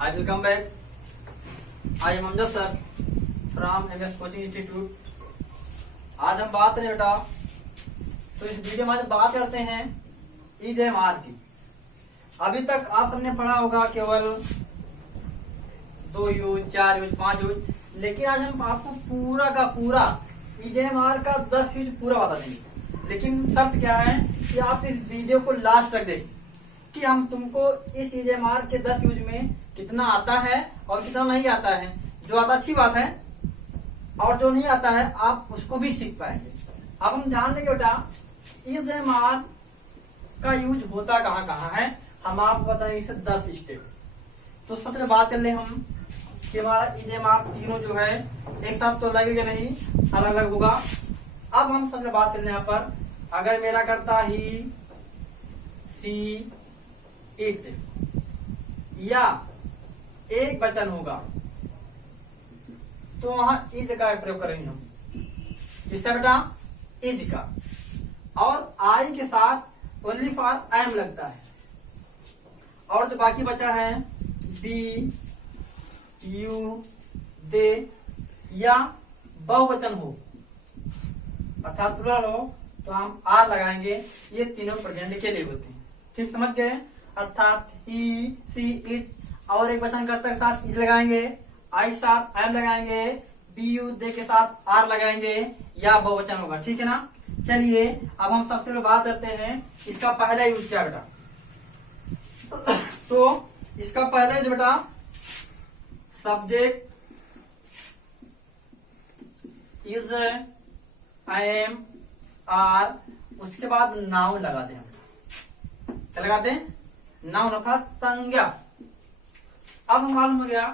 I will come back. I am Amjad sir from MS Coaching Institute. आज हम बात करें बेटा, तो इस वीडियो में आज बात करते हैं EJMR की। अभी तक आप सबने पढ़ा होगा केवल 2 यूज, 4 यूज, 5 यूज, लेकिन आज हम आपको पूरा का पूरा EJMR का 10 यूज पूरा बता देंगे। लेकिन शर्त क्या है कि आप इस वीडियो को लास्ट तक देखें कि हम तुमको इस EJMR के 10 यूज में कितना आता है और कितना नहीं आता है। जो आता अच्छी बात है और जो नहीं आता है आप उसको भी सीख पाएंगे। अब हम जान लेंगे बेटा EJMR का यूज होता कहाँ कहाँ है। हम आपको बताएंगे इसे 10 स्टेप। तो सबसे बात कर ले हम कि हमारा EJMR तीनों जो है एक साथ तो लगेगा नहीं, अलग अलग होगा। अब हम सबसे बात कर ले यहाँ पर, अगर मेरा करता ही सी इट या एक वचन होगा तो वहां इज का प्रयोग करेंगे हम। किसका बेटा? इज का। और आई के साथ ओनली फॉर आई एम लगता है। और जो बाकी बचा है बी, यू, दे या बहुवचन हो अर्थात प्लुरल हो तो हम आर लगाएंगे। ये तीनों प्रेजेंट के लिए होते हैं। ठीक समझ गए? अर्थात ही, सी, इट और एक वचन कर्ता के साथ इज लगाएंगे, आई साथ आई एम लगाएंगे, बी, यू, दे के साथ आर लगाएंगे या बहुवचन होगा। ठीक है ना? चलिए अब हम सबसे पहले बात करते हैं इसका पहला यूज क्या बेटा। तो इसका पहला यूज बेटा subject is, I am, are, उसके बाद नाउन लगा दें। क्या लगाते हैं? नाउन अर्थात संज्ञा। अब हम मालूम हो गया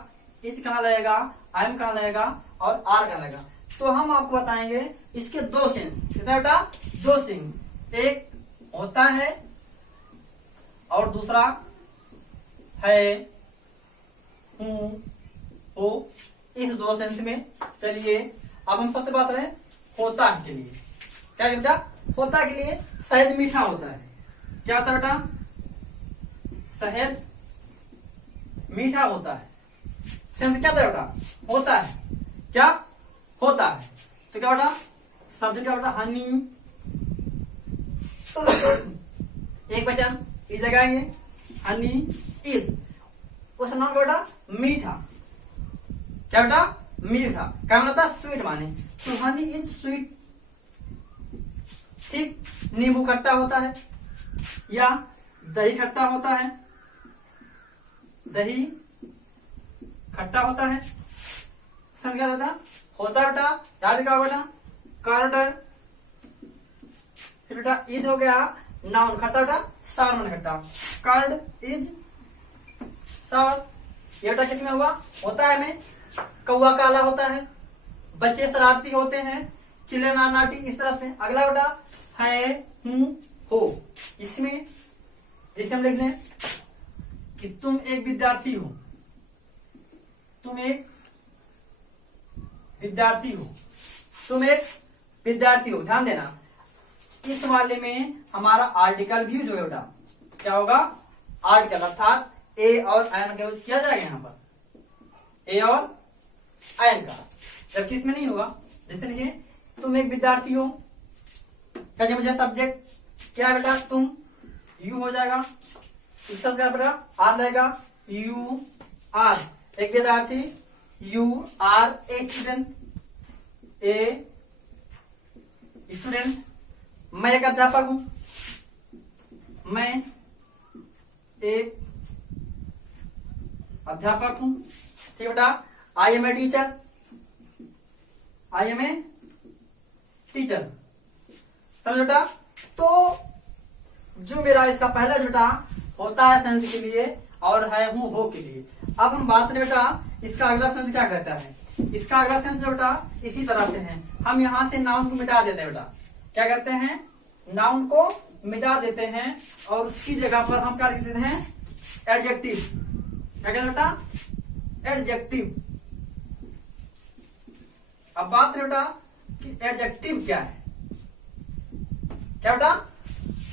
इज कहाँ लगेगा, आई एम कहाँ लगेगा और आर कहाँ लगेगा। तो हम आपको बताएंगे इसके दो सेंस। कितना बेटा? दो सेंस। एक होता है और दूसरा है, हूं, हो। इस दो सेंस में चलिए अब हम सबसे बात करें होता के लिए। क्या बेटा? होता के लिए शहद मीठा होता है। क्या होता है बेटा? शहद मीठा होता है। सेंस क्या था बेटा? होता है। क्या होता है? तो क्या बेटा? सब्जेक्ट क्या बेटा? हनी। एक वचन इज लगाएंगे, हनी इज। उस नाम का बेटा मीठा। क्या बेटा? मीठा। क्या होता? स्वीट माने। तो हनी इज स्वीट। ठीक। नींबू खट्टा होता है या दही खट्टा होता है। दही खट्टा होता है। क्या होता होता बेटा? याद क्या बेटा? कार्ड। फिर बेटा इज हो गया नाउन खट्टा बेटा, सार मन खट्टा। कार्ड इज सार। ये बेटा किस में हुआ? होता है में। कौआ काला होता है, बच्चे शरारती होते हैं, चिल्ले नाटी, इस तरह से। अगला बेटा है, हूं, हो। इसमें जैसे हम लिख दें कि तुम एक विद्यार्थी हो। तुम एक विद्यार्थी हो। तुम एक विद्यार्थी हो। ध्यान देना इस वाले में हमारा आर्टिकल भी जो है बेटा क्या होगा? आर्टिकल अर्थात ए और एन का यूज किया जाएगा यहाँ पर। ए और एन का, जबकि इसमें नहीं होगा। जैसे लिखिए तुम एक विद्यार्थी हो। क्या मुझे सब्जेक्ट क्या है बेटा? तुम। यू हो जाएगा। इसका क्या बेटा? आर लगेगा। यू आर एक विद्यार्थी, you are a student. A student. मैं एक अध्यापक हूं। मैं एक अध्यापक हूं। ठीक बेटा? I am a teacher. I am a teacher. समझ बेटा? तो जो मेरा इसका पहला बेटा होता है सेंस के लिए और है, हूं, हो के लिए। अब हम बात करें बेटा इसका अगला सेंस क्या कहता है। इसका अगला सेंस जो बेटा इसी तरह से है। हम यहां से नाउन को मिटा देते हैं बेटा। क्या करते हैं? नाउन को मिटा देते हैं और उसकी जगह पर हम क्या लिख देते हैं? एडजेक्टिव। क्या कहते हैं बेटा? एडजेक्टिव। अब बात करें बेटा कि एडजेक्टिव क्या है। क्या बेटा?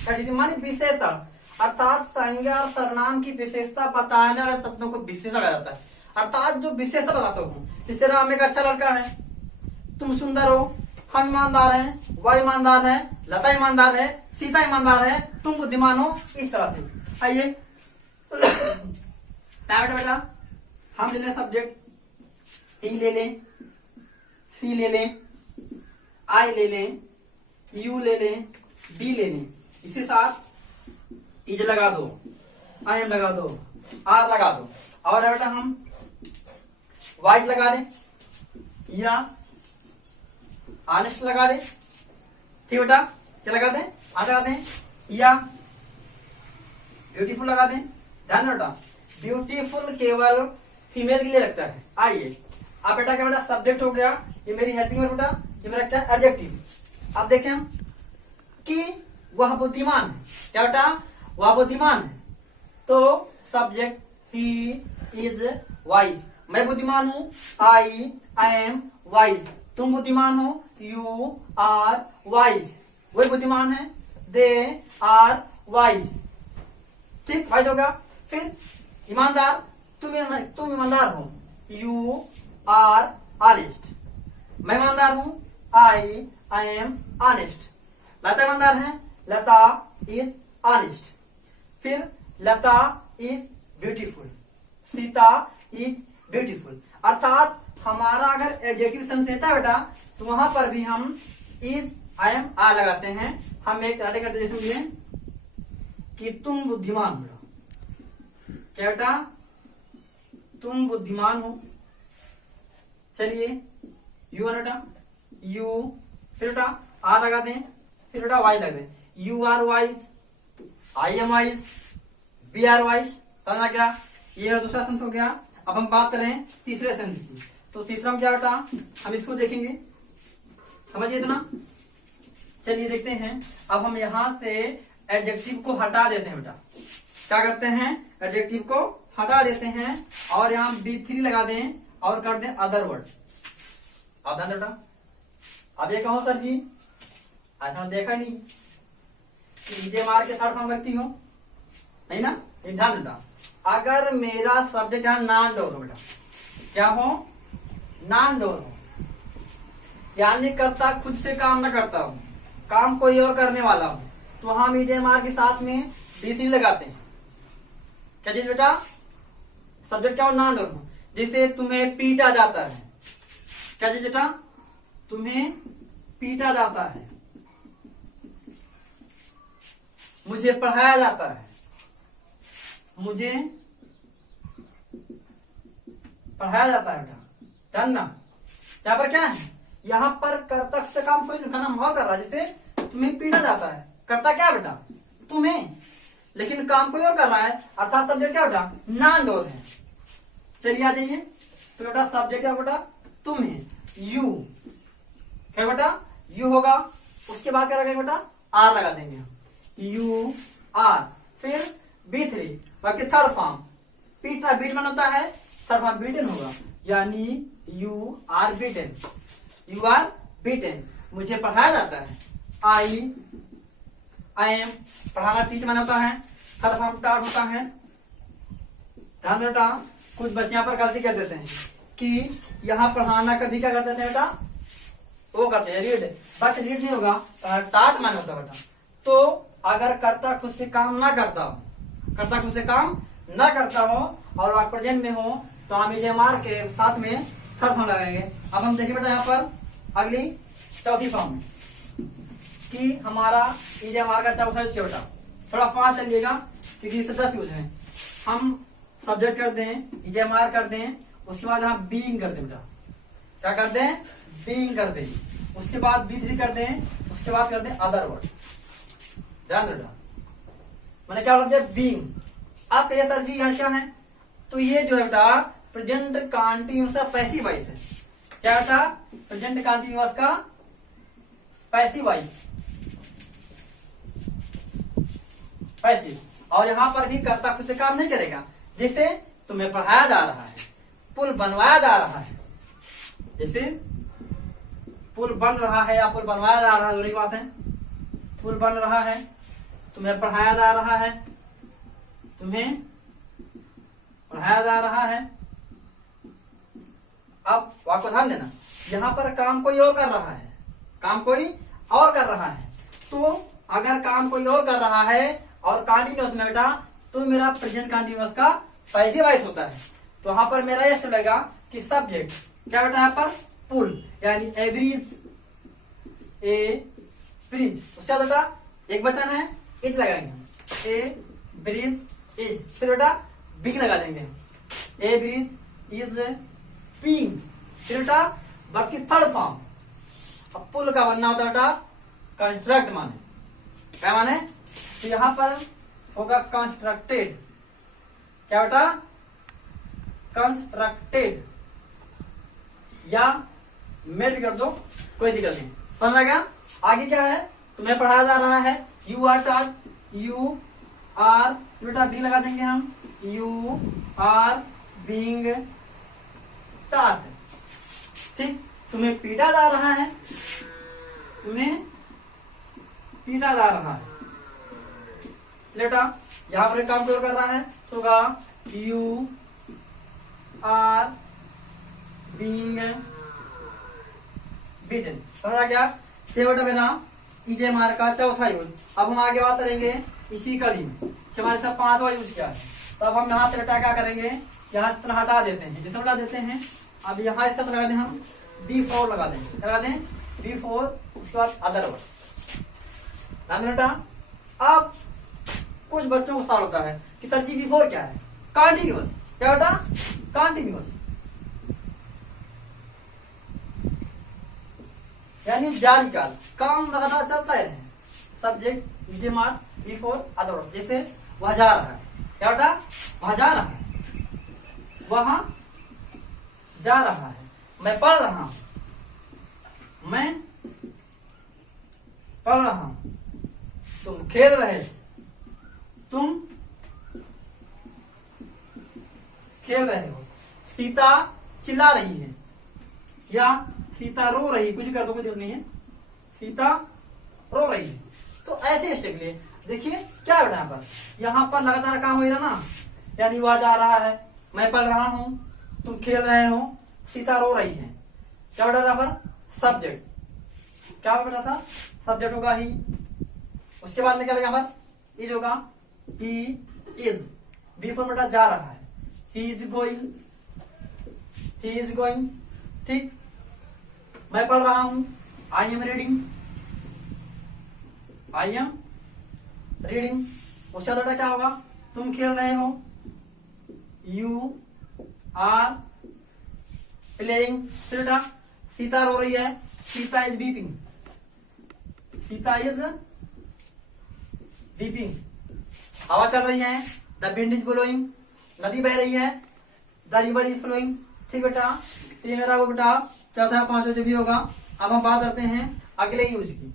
एडजेक्टिव माने विशेषण। अर्थात संज्ञा और सर्वनाम की विशेषता बताने वाले शब्दों को विशेषण कहा जाता है। अर्थात जो विशेषण बताता हूँ, जैसे राम एक अच्छा लड़का है, तुम सुंदर हो, हम ईमानदार हैं, वह ईमानदार है, लता ईमानदार है, सीता ईमानदार है, तुम बुद्धिमान हो, इस तरह से। आइए बेटा बेटा हम ले लें सब्जेक्ट, ई ले लें, सी ले लें, आई ले लें, यू ले लें, डी ले लें, इसके साथ इज लगा दो, आई एम लगा दो, आर लगा दो, और बेटा हम वाइज लगा दें या ऑनेस्ट लगा दें। ठीक बेटा, क्या लगा दें? आ लगा दें या ब्यूटीफुल लगा दें। ध्यान बेटा, ब्यूटीफुल केवल फीमेल के लिए लगता है। आइए अब बेटा क्या बेटा, सब्जेक्ट हो गया, ये मेरी हेल्पिंग वर्ब बेटा, ये मेरा क्या एडजेक्टिव। अब देखें हम कि वह बुद्धिमान है। क्या बेटा? वह बुद्धिमान है, तो सब्जेक्ट ही इज वाइज, मैं बुद्धिमान हूं, आई एम वाइज, तुम बुद्धिमान हो, यू आर वाइज, वही बुद्धिमान है, दे आर वाइज। ठीक, वाइज होगा। फिर ईमानदार, तुम ईमानदार हो, यू आर ऑनेस्ट, मैं ईमानदार हूं, आई एम ऑनेस्ट। लता ईमानदार है, लता इज ऑनेस्ट। फिर Lata is beautiful, Sita is beautiful. अर्थात हमारा अगर एडजेक्टिव सेंस देता है बेटा, तो वहां पर भी हम इज आई एम आ लगाते हैं। हम एक राइटिंग करते जैसे लिए कि तुम बुद्धिमान हो। क्या बेटा? तुम बुद्धिमान हो। चलिए यू है बेटा, यू, फिर बेटा आर लगा दें, फिर बेटा वाई लगा दें, you are wise, I am wise, we are wise. समझा क्या? ये दूसरा सेंस हो गया। अब हम बात करें तीसरे सेंस की, तो तीसरा में क्या बेटा, हम इसको देखेंगे, समझिए इतना। चलिए देखते हैं। अब हम यहां से एडजेक्टिव को हटा देते हैं बेटा। क्या करते हैं? एडजेक्टिव को हटा देते हैं और यहाँ B3 लगा दें और कर दें अदर वर्ड। अब ध्यान बेटा, अब ये कहो सर जी, आज हम देखा नहीं कि नीचे मार के थर्ड फॉर्म व्यक्ति हो, नहीं ना? एक ध्यान देता, अगर मेरा सब्जेक्ट यहाँ नॉन डोर हो बेटा, क्या हो? नॉन डोर हो, यानी करता खुद से काम न करता हूं, काम कोई और करने वाला हूं, तो हम EJMR के साथ में B3 लगाते हैं। क्या चीज बेटा? सब्जेक्ट क्या हो? नॉन डोर हो। जिसे तुम्हें पीटा जाता है। क्या चीज बेटा? तुम्हें पीटा जाता है, मुझे पढ़ाया जाता है, मुझे पढ़ाया जाता है बेटा। ध्यान ना, यहाँ पर क्या है? यहाँ पर कर्ता से काम कोई नाम और कर रहा है, जैसे तुम्हें पीटा जाता है, करता क्या बेटा? तुम्हें, लेकिन काम कोई और कर रहा है, अर्थात सब्जेक्ट क्या बेटा? नॉन डोर है। चलिए आ जाइए, तो बेटा सब्जेक्ट क्या बेटा? तुम्हें, यू। क्या बेटा? यू होगा। उसके बाद क्या लगेगा बेटा? आर लगा देंगे हम, यू आर। फिर B3 बाकी थर्ड फॉर्म, पीटना बीट मन होता है, थर्ड फॉर्म बीटन होगा, यानी you are beaten, you are beaten, मुझे पढ़ाया जाता है, आई एम, पढ़ाना टीच माना होता है, थर्ड फॉर्म टाट होता है। ध्यान बेटा, कुछ बच्चे यहाँ पर गलती कर देते हैं कि यहाँ पढ़ाना कभी क्या करते थे बेटा? वो करते हैं रीड, बट रीड नहीं होगा, टाट माना होता बेटा। तो अगर कर्ता खुद से काम ना करता हो, कर्ता खुद से काम ना करता हो और आप प्रेजेंट में हो, तो हम EJMR के साथ में थर्ड फॉर्म लगाएंगे। अब हम देखिए बेटा यहाँ पर अगली चौथी फॉर्म में कि हमारा EJMR का चौथा यूज बेटा, थोड़ा फास्ट चलिएगा क्योंकि इससे 10 यूज है। हम सब्जेक्ट कर दें, EJMR कर दें, उसके बाद हम बीइंग कर दें बेटा। क्या कर दें? बीइंग कर दें। उसके बाद B3 कर दें, उसके बाद कर दें अदर वर्ड। ध्यान बेटा, मैंने क्या बोला था? बीइंग। आप कहिए सर जी यहाँ क्या है? तो ये जो है बेटा प्रेजेंट कंटीन्यूअस का पैसिव वॉइस है। क्या बेटा? प्रेजेंट कंटीन्यूअस का पैसिव वॉइस, पैसिव। और यहाँ पर भी कर्ता खुद से काम नहीं करेगा, जैसे तुम्हें पढ़ाया जा रहा है, पुल बनवाया जा रहा है, जैसे पुल बन रहा है या पुल बनवाया जा रहा है, दोनों बात है। पुल बन रहा है, तुम्हें पढ़ाया जा रहा है, तुम्हें पढ़ाया जा रहा है। अब वाक्य ध्यान देना, यहाँ पर काम कोई और कर रहा है, काम कोई और कर रहा है। तो अगर काम कोई और कर रहा है और कंटिन्यूअस में बेटा, तो मेरा प्रेजेंट कंटिन्यूअस का पैसिव वॉइस होता है। तो यहाँ पर मेरा यह लगेगा कि सब्जेक्ट क्या बेटा, यहाँ पर पुल, यानी एवरेज ए ब्रिज। उससे बेटा एक बचन है, इज लगाएंगे, ए ब्रिज इज, फिर बेटा बिग लगा देंगे, ए ब्रिज इज बीइंग, फिर बेटा वर्ब की थर्ड फॉर्म। अब पुल का बनना होता है बेटा कंस्ट्रक्ट, माने क्या माने, तो यहां पर होगा कंस्ट्रक्टेड, क्या बेटा कंस्ट्रक्टेड, या मेड कर दो, कोई दिक्कत नहीं। समझ आ गया? आगे क्या है, तुम्हें पढ़ाया जा रहा है, you are taught, you are बेटा बी लगा देंगे हम, यू आर बीइंग टॉट। ठीक, तुम्हें पीटा जा रहा है, तुम्हें पीटा जा रहा है। बेटा यहां पर काम क्यों कर रहा है, तो होगा यू आर बीइंग बीटन। समझा क्या? ये बेटा मेरा इजे मार का चौथा यूज। अब हम आगे बात करेंगे इसी कड़ी में कि हमारे साथ 5वां यूज क्या है। तो अब हम यहाँ से बेटा क्या करेंगे, यहाँ से हटा देते हैं, जैसे हटा देते हैं। अब यहाँ इस लगा दें हम B4 लगा देंगे, लगा दें B4, उसके बाद अदर वर्ड। बेटा अब कुछ बच्चों को सवाल होता है कि सर जी B4 क्या है, कंटिन्यूअस, क्या बेटा कंटिन्यूअस, यानी जारी काल, काम लगातार चलता है। सब्जेक्ट इसे मार B4 अदर वर्ड, जैसे वह जा रहा है, क्या बेटा वह जा रहा है, वहां जा रहा है, मैं पढ़ रहा हूं, मैं पढ़ रहा हूं, तुम खेल रहे थे, तुम खेल रहे हो, सीता चिल्ला रही है, या सीता रो रही, कुछ कर दो, कुछ नहीं है, सीता रो रही है। तो ऐसे स्टेप लिए देखिए क्या बेटा, यहाँ पर लगातार काम हो रहा ना, यानी वह जा रहा है, मैं पढ़ रहा हूं, तुम खेल रहे हो, सीता रो रही है, क्या बेटा यहाँ पर सब्जेक्ट, क्या बेटा था सब्जेक्ट होगा ही। उसके बाद में क्या यहाँ पर इज होगा, ही इज, बी पर बेटा जा रहा है, he is going, he is going. ठीक, मैं पढ़ रहा हूं, I am reading, I am reading. उसका बेटा क्या होगा, तुम खेल रहे हो, यू आर प्लेइंग। फिर बेटा सीता रो रही है, Sita is weeping, Sita is weeping. हवा चल रही है, द विंड इज ब्लोइंग, नदी बह रही है, द रिवर इज फ्लोइंग। ठीक बेटा, ये मेरा वो बेटा चौथा पांचवा जो भी होगा। अब हम बात करते हैं अगले यूज की,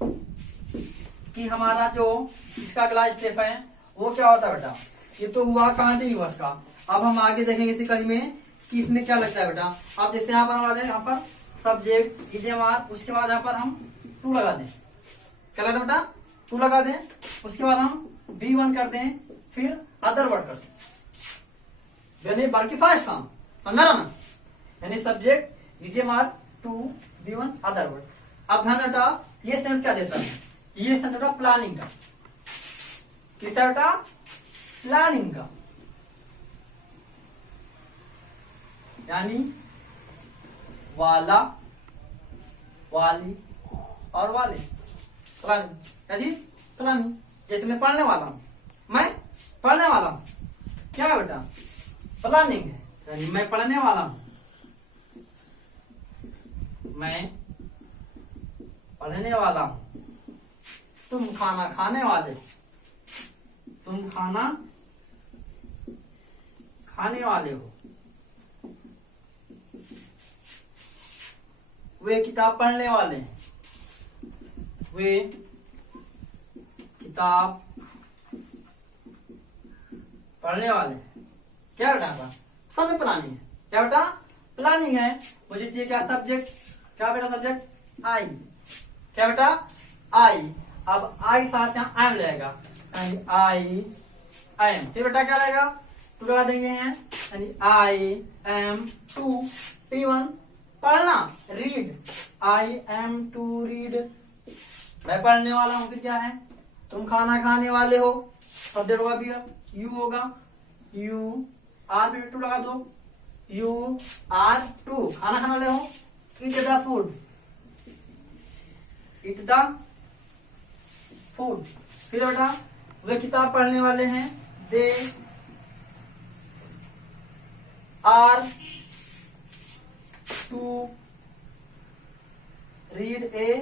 कि हमारा जो इसका अगला स्टेप है वो क्या होता है बेटा, ये तो हुआ कंटिन्यूअस का। अब हम आगे देखेंगे इसी कड़ी में कि इसमें क्या लगता है बेटा। अब जैसे यहाँ पर हम लगा दें, यहाँ पर सब्जेक्ट इजेमार, उसके बाद यहाँ पर हम टू लगा दें, क्या लगा बेटा टू लगा दें। उसके बाद हम B1 कर दें, फिर अदर वर्ड कर दें, यानी वर्ब की फर्स्ट फॉर्म, समझा ना, यानी सब्जेक्ट इजेमार टू B1 अदर वर्ड। अब ध्यान बेटा ये सेंस क्या देता है, ये सेंस बेटा प्लानिंग का, किसका बेटा प्लानिंग का, यानी वाला, वाली और वाले, प्लानिंग, क्या जी प्लानिंग। जैसे मैं पढ़ने वाला हूं, मैं पढ़ने वाला हूं, क्या है बेटा प्लानिंग है, यानी मैं पढ़ने वाला हूं, मैं पढ़ने वाला हूं। तुम खाना खाने वाले, तुम खाना खाने वाले हो। वे किताब पढ़ने वाले हैं, वे किताब पढ़ने वाले हैं। क्या बेटा समय प्लानिंग है, क्या बेटा प्लानिंग है। मुझे चाहिए क्या सब्जेक्ट, क्या बेटा सब्जेक्ट आई, क्या बेटा आई। अब आई साथ यहाँ आई जाएगा, आई आई एम, फिर बेटा क्या रहेगा, टू लगा देंगे हैं, यानी आई एम टू, P1 पढ़ना, read, I am to read, मैं पढ़ने वाला हूं, फिर क्या है, तुम खाना खाने वाले हो, सब्जेक्ट होगा फिर यू होगा, यू आर फिर टू लगा दो, यू आर टू, खाना खाने वाले हो, eat the food, eat the food, फिर बेटा वे किताब पढ़ने वाले हैं, they are to read a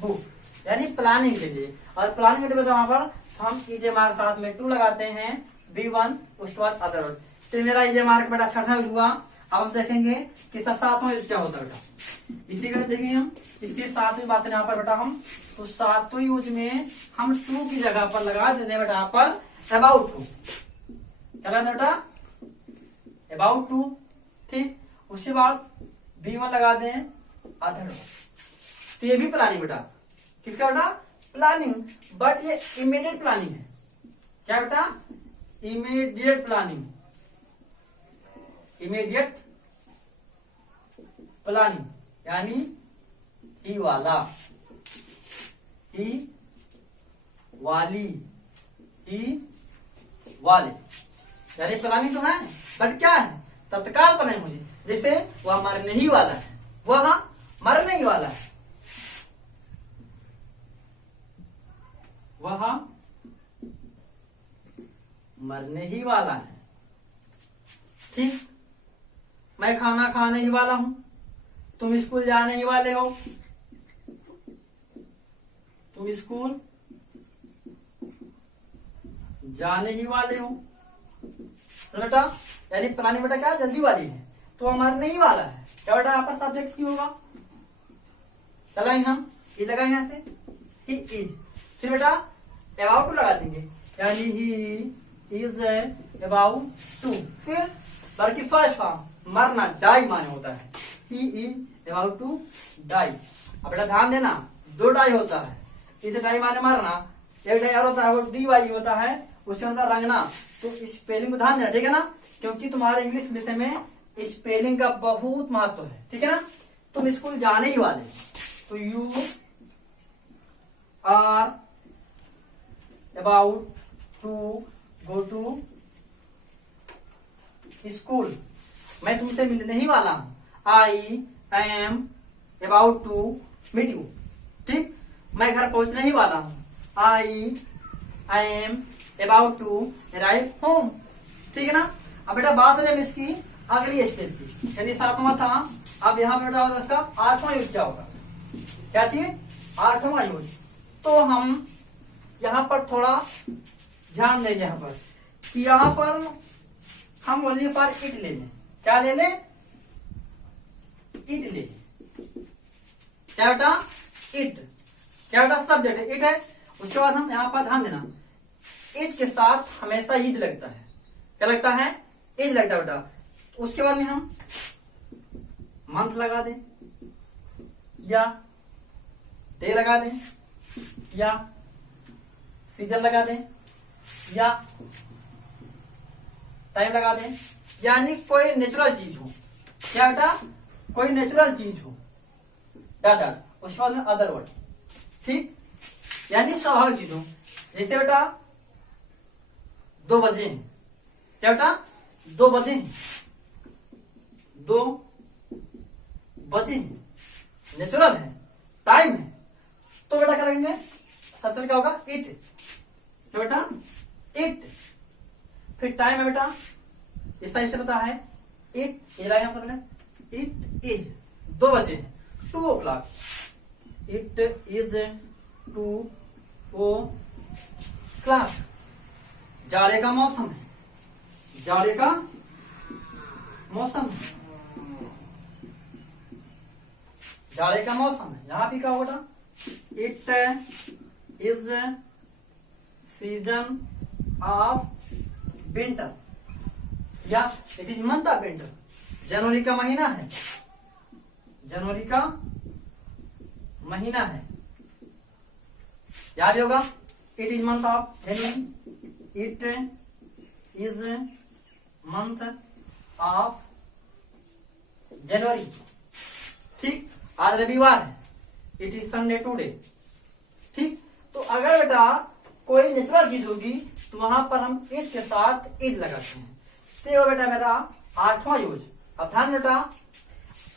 book, यानी प्लानिंग के लिए, और प्लानिंग के लिए वहां पर हम ईजे मार्क साथ में 2 लगाते हैं, B1 उसके बाद अदर वर्ड, तो मेरा ईजे मार्क बेटा छठा यूज हुआ। अब हम देखेंगे कि सातवां यूज क्या होता है बेटा, इसी का देखेंगे हम, इसकी सातवीं बात यहाँ पर बेटा हम, तो सातवें यूज में हम 2 की जगह पर लगा देते हैं बेटा यहाँ पर अबाउट टू, क्या लगाते बेटा, अबाउट टू, ठीक, उसके बाद B1 लगा दें अदर वर्ड, तो ये भी प्लानिंग बेटा, किसका बेटा, प्लानिंग, बट ये इमीडिएट प्लानिंग है, क्या बेटा, इमीडिएट प्लानिंग, इमीडिएट प्लानिंग, यानी ही वाला, ही वाली, ही वाले, यानी प्लानिंग तो है, बट क्या है, तत्काल प्लानिंग मुझे, जैसे वह मरने ही वाला है, वह मरने ही वाला है, वह मरने ही वाला है, ठीक, मैं खाना खाने ही वाला हूं, तुम स्कूल जाने ही वाले हो, तुम स्कूल जाने ही वाले हो, तो बेटा यानी प्लानिंग बेटा क्या, जल्दी वाली है, तो मरने ही वाला है, क्या बेटा यहाँ पर सब्जेक्ट क्यों होगा, चलाएंगे हम, ये लगाएंगे यहाँ से, ही इज, फिर बेटा अबाउट टू लगा देंगे, यानी ही इज अबाउट टू, फिर बल्कि फर्स्ट फॉर्म मरना, डाई माने होता है, he is about to die, अब बेटा ध्यान देना, 2 डाई होता है, इस डाई माने मरना, एक डाई और होता है वो डी वाई होता है, उसके अंदर रंगना, तो स्पेलिंग को ध्यान देना, ठीक है ना, क्योंकि तुम्हारे इंग्लिश विषय में स्पेलिंग का बहुत महत्व है, ठीक है ना, तुम स्कूल जाने ही वाले, तो you are about to go to school, मैं तुमसे मिलने ही वाला हूं, I am about to meet you, ठीक, मैं घर पहुंचने ही वाला हूं, I am about to arrive home, ठीक है ना। अब बेटा बात रहे इसकी अगली स्टेप की, यानी 7वां था, अब यहाँ पे बेटा होगा इसका 8वां यूज क्या होगा, क्या चीज, 8वां यूज, तो हम यहाँ पर थोड़ा ध्यान देंगे यहाँ पर, कि यहाँ पर हम ओनली फॉर इट ले लें, क्या ले लें, इट ले, क्या बेटा, इट, क्या बेटा सब्जेक्ट है, इट है, उसके बाद हम यहाँ पर ध्यान देना, इट के साथ हमेशा इज लगता है, क्या लगता है, इज लगता है बेटा, उसके बाद में हम मंथ लगा दें, या डे लगा दें, या सीजन लगा दें, या टाइम लगा दें, यानी कोई नेचुरल चीज हो, क्या बेटा, कोई नेचुरल चीज हो, डॉट डॉट, उसके बाद में अदर वर्ड, ठीक, यानी स्वाभाविक चीज हो, जैसे बेटा 2 बजे हैं, क्या बेटा 2 बजे हैं, 2 बजे हैं, नेचुरल है, टाइम है, तो बेटा क्या लगेंगे, सबसे क्या होगा, इट, क्या बेटा, इट, फिर टाइम है बेटा, इसका इससे पता है, इट, ये लगाएंगे हम सबने, इट इज 2 बजे, 2 o'clock, इट इज 2 o'clock, जाड़े का मौसम है, जाड़े का मौसम है, जाड़े का मौसम है, यहां भी क्या होगा, it is season of winter, या it is month of winter, जनवरी का महीना है, जनवरी का महीना है, याद होगा, it is month of January, it is month of January. ठीक, आज रविवार है, इट इज संडे टुडे। ठीक, तो अगर बेटा कोई नेचुरल चीज होगी तो वहां पर हम इट के साथ इज लगाते हैं। तो ये बेटा मेरा 8वां यूज। अब ध्यान बेटा,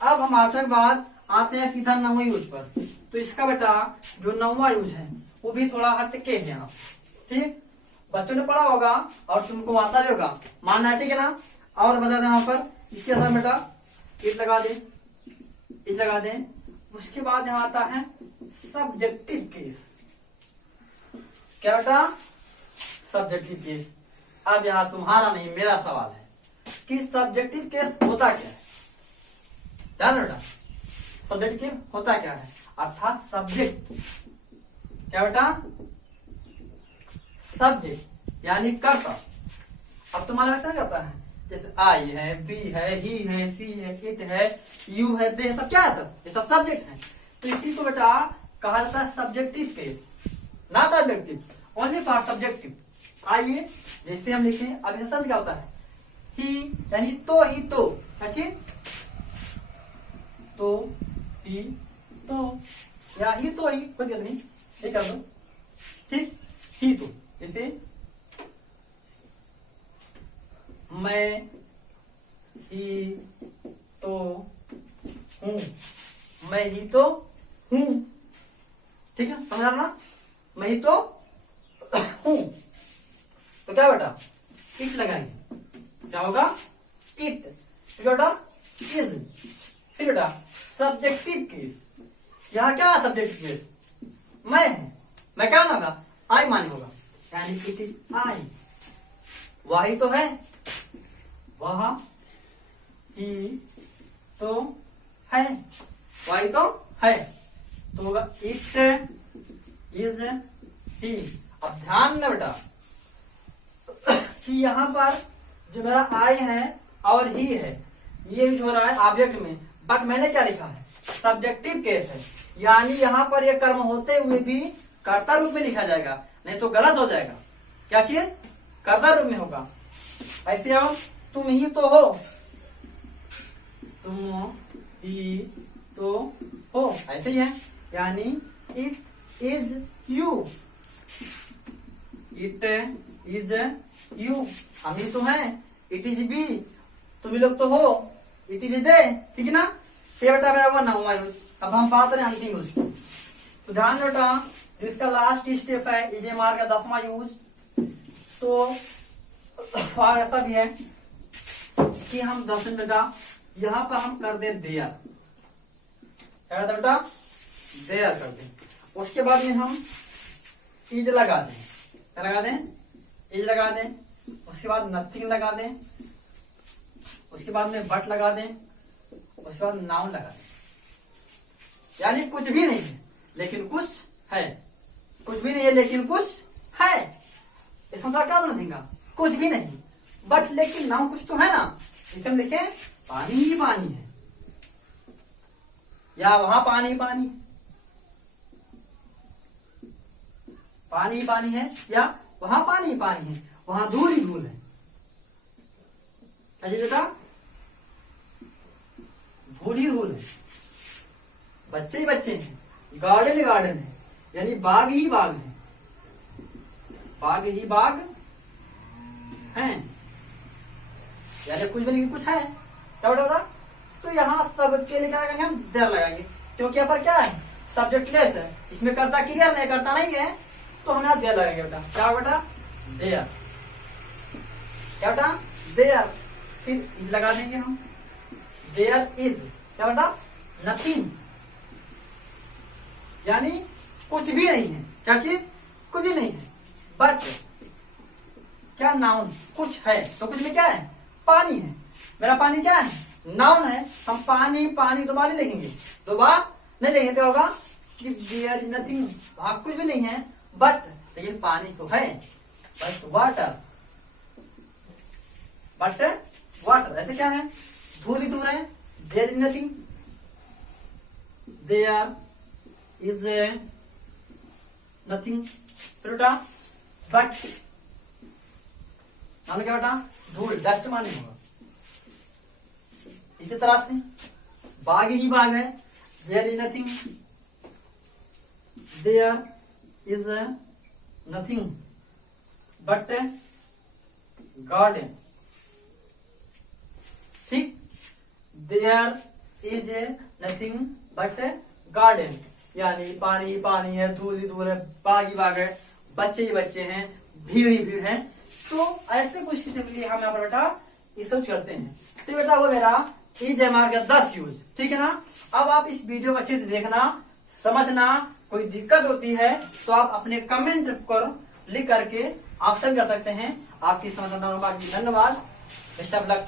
अब हम 8वें के बाद आते हैं सीधा 9वें यूज पर। तो इसका बेटा जो 9वां यूज है वो भी थोड़ा हटके है यहाँ। ठीक, बच्चों ने पढ़ा होगा और तुमको आता भी होगा, मानना है, ठीक है ना। और बता दें यहाँ पर इसके अंदर बेटा इट लगा दे, इट लगा दे। उसके बाद यहाँ आता है सब्जेक्टिव केस। क्या बेटा? Subjective case. अब यहाँ तुम्हारा नहीं मेरा सवाल है कि सब्जेक्टिव केस होता क्या है। ध्यान बेटा, सब्जेक्टिव होता क्या है, अर्थात सब्जेक्ट। क्या बेटा? सब्जेक्ट यानी कर्ता। अब तुम्हारा क्या करता है, जैसे आई है, बी है, ही है, सी है, इट है, यू है, दे, सब क्या है, सब ये सब सब्जेक्ट है। तो इसी को बेटा कहा जाता है subjective case, not objective, only for subjective. आइए जैसे हम लिखें, अब इसका क्या होता है, ही यानी तो, ही तो, ठीक, तो, ही तो, या ही तो, ही कोई दिक्कत नहीं, ये कर दो। ठीक, ही तो, जैसे मैं ही तो हूं, मैं ही तो हूं। ठीक है, समझ ना, मैं ही तो हूं। तो क्या बेटा, इट लगाएंगे, क्या होगा, इट। फिर बेटा इज, फिर बेटा सब्जेक्टिव केस। यहां क्या है सब्जेक्टिव केस, मैं है, मैं क्या ना होगा, आई मानी होगा, यानी इट इज आई। वही तो है, वह ही तो है, वही तो है, तो होगा इट इज ही। अब ध्यान में बेटा कि यहाँ पर जो मेरा आई है और ही है, ये जो हो रहा है ऑब्जेक्ट में, बट मैंने क्या लिखा है, सब्जेक्टिव केस है, यानी यहाँ पर ये कर्म होते हुए भी कर्ता रूप में लिखा जाएगा, नहीं तो गलत हो जाएगा। क्या चीज, कर्ता रूप में होगा। ऐसे आओ, तुम ही तो हो, तुम ही तो हो, ऐसे ही है, यानी it is you, it is you, हम ही तो हैं, इट इज बी, तुम लोग तो हो, इट इज दे, ठीक है ना। ये बेटा मेरा हुआ 9वां यूज। अब हम बात करें अंतिम यूज की, तो ध्यान बेटा जो इसका लास्ट स्टेप है इज एम आर का 10वां यूज। तो ऐसा भी है कि हम 10 बेटा यहाँ पर हम कर दे देयर, क्या कहते बेटा, देयर कर दे। उसके बाद में हम इज लगा दें, क्या लगा दें, इज लगा दें। उसके बाद नथिंग लगा दें, उसके बाद में बट लगा दें, उसके बाद नाउन लगा दें। यानी कुछ भी नहीं है लेकिन कुछ है, कुछ भी नहीं है लेकिन कुछ है। इसका मतलब क्या नथिंग का, कुछ भी नहीं, बट लेकिन नाउन कुछ तो है ना। इसे हम लिखे पानी ही पानी है, या वहां पानी पानी, पानी ही पानी है, या वहां पानी ही पानी है, वहां धूल ही धूल है। क्या बेटा, धूल ही धूल है, बच्चे ही बच्चे हैं, गार्डन ही गार्डन है, यानी बाग ही बाग है, बाग ही बाग है, यानी कुछ भी नहीं कुछ है। क्या बेटा, तो यहाँ सबके लिए क्या लगाएंगे हम, देयर लगाएंगे, क्योंकि यहाँ पर क्या है, सब्जेक्ट लेस है, इसमें करता क्लियर नहीं, करता नहीं है, तो हम यहाँ देयर लगाएंगे बेटा। क्या बेटा, देयर, क्या बेटा, देयर। फिर लगा देंगे हम, देयर इज, क्या बेटा, नथिंग, यानी कुछ भी नहीं है। क्या चीज, कुछ भी नहीं है, बट क्या, नाउन, कुछ है, तो कुछ में क्या है, पानी है। मेरा पानी क्या है, नाउन है, हम पानी पानी दो बार लिखेंगे, दो बार नहीं लिखेंगे, क्या होगा कि देयर इज नथिंग, वहां कुछ भी नहीं है, बट लेकिन पानी तो है, बट वाटर, बट वाटर, ऐसे क्या है, धूल ही दूर है, there is nothing, there is nothing, but noun क्या बेटा, धूल, डस्ट माने होगा। इसी तरह से बाग ही बाग है, there is nothing, there is nothing but garden. ठीक, there is nothing but garden, यानी पानी पानी है, धूल ही धूल है, बाग ही बाग है, बच्चे ही बच्चे हैं, भीड़ ही भीड़ है। तो ऐसे कुछ चीजों के लिए हम यहाँ पर बेटा यूज करते हैं। तो बेटा वो मेरा इज एम आर का 10 यूज, ठीक है ना। अब आप इस वीडियो को अच्छे से देखना, समझना, कोई दिक्कत होती है तो आप अपने कमेंट पर लिख करके ऑप्शन कर सकते हैं। आपकी समझना, बाकी धन्यवाद, बेस्ट ऑफ लक।